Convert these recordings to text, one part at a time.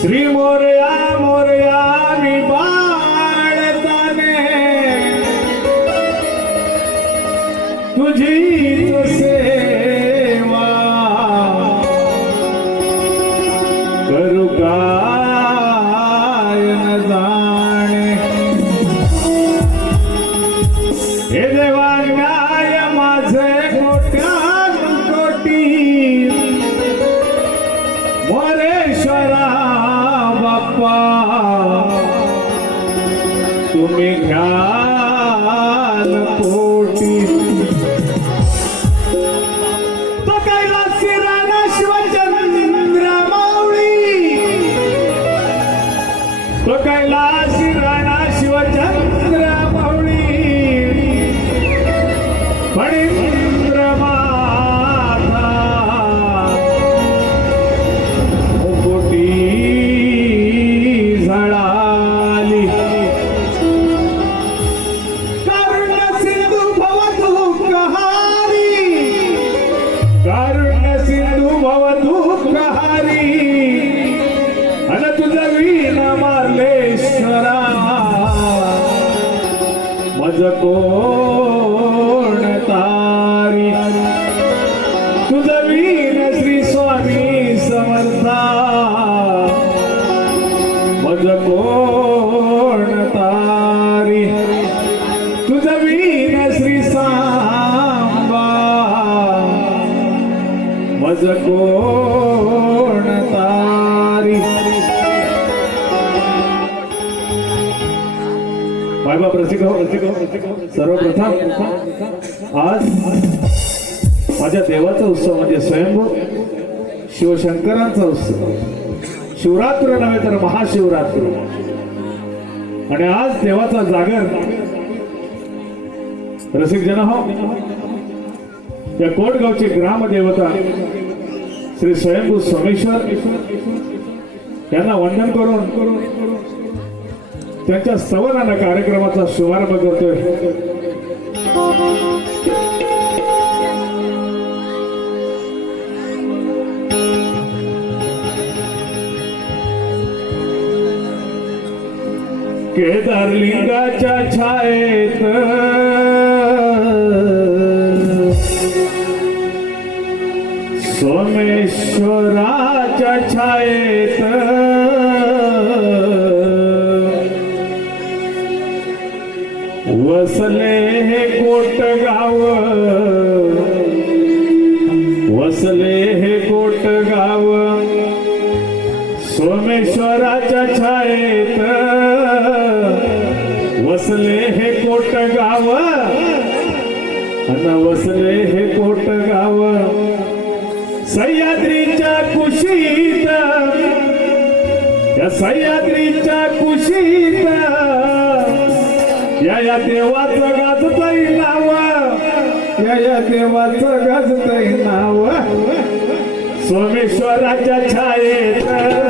શ્રી મોરયા મોરયા ની બાળતાને તુજી તો સેવા કરું ગાયન દાણે હે દેવા ગાય માથે મોટા કોટી મોરેશ્વરા তুমি খ্যা आज कोण तारी? बाबा रसिक हो हो सर्वप्रथम आज माझ्या देवाचा उत्सव म्हणजे स्वयंभू शिवशंकरांचा उत्सव. शिवरात्र नव्हे तर महाशिवरात्र. आणि आज देवाचा जागर. रसिक जन हो या कोटगावची ग्रामदेवता श्री स्वयंभू सोमेश्वर यांना वंदन करून त्यांच्या स्तवनानं कार्यक्रमाचा शुभारंभ करतोय. केदारलिंगाच्या छायेत सोमेश्वराच्या छायेत. वसले हे कोट गाव. वसले हे कोट गाव. सोमेश्वराच्या छायेत. वसले हे कोट गाव. वसले हे कोट सह्याद्रीच्या कुशीत. या सह्याद्रीच्या कुशीत. या या देवाचं गाजतही नाव. या या देवाचं गाजतही नाव. सोमेश्वराच्या छायेत.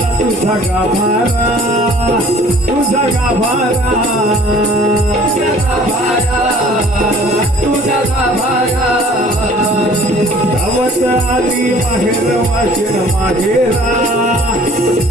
राहिला तुझा गाभारा माहेर माहेरा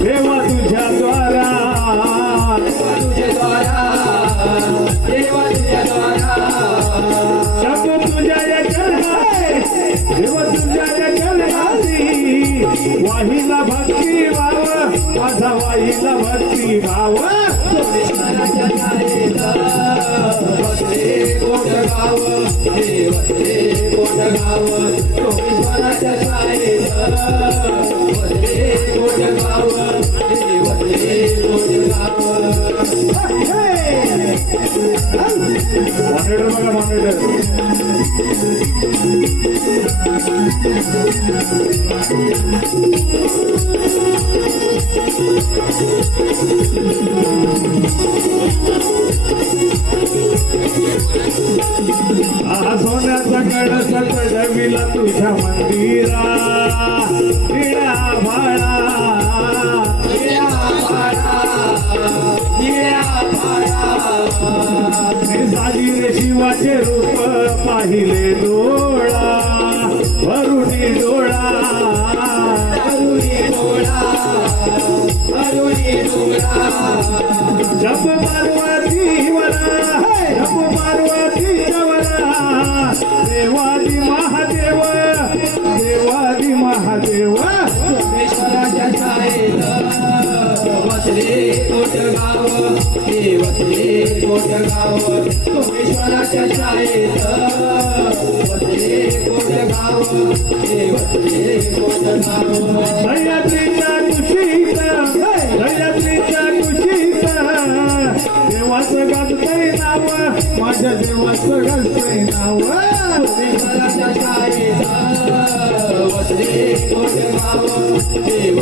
तुझ्या द्वारा तुझ्या तुझ्या भक्ती वा माझा वाईला भक्ती भाव सोमेश्वराच्या छायेत वसले कोट गाव हे वसले कोट गाव सोमेश्वराच्या छायेत वसले कोट गाव हे वसले कोट गाव मॉनिटर बघा मॉनिटर सोन्याचा कळस चढविला तुझ्या मंदिरा. भाळा शिवाचे रूप पाहिले तो. भरुणी डोळा अरुणी डोळा अरुणी डोळा. जप पार्वती वरा जप पार्वती वरा देवादी महादेव देवादी महादेव. सोमेश्वराच्या छायेत वसले गाव हे वसले गाव छायेत माझ्या देवाचं गाजतय नाव सोमेश्वराच्या छायेत वसले कोट गाव हे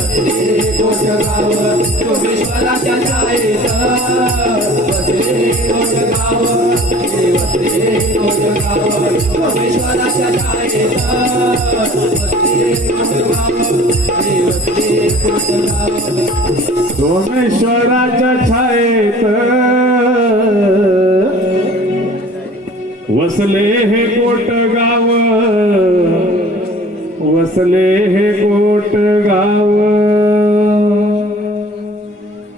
कोट गाव सोमेश्वराच्या छायेत सोमेश्वराच्या छायेत वसले हे गोट गाव वसले हे कोट गाव वसले हे कोट गाव.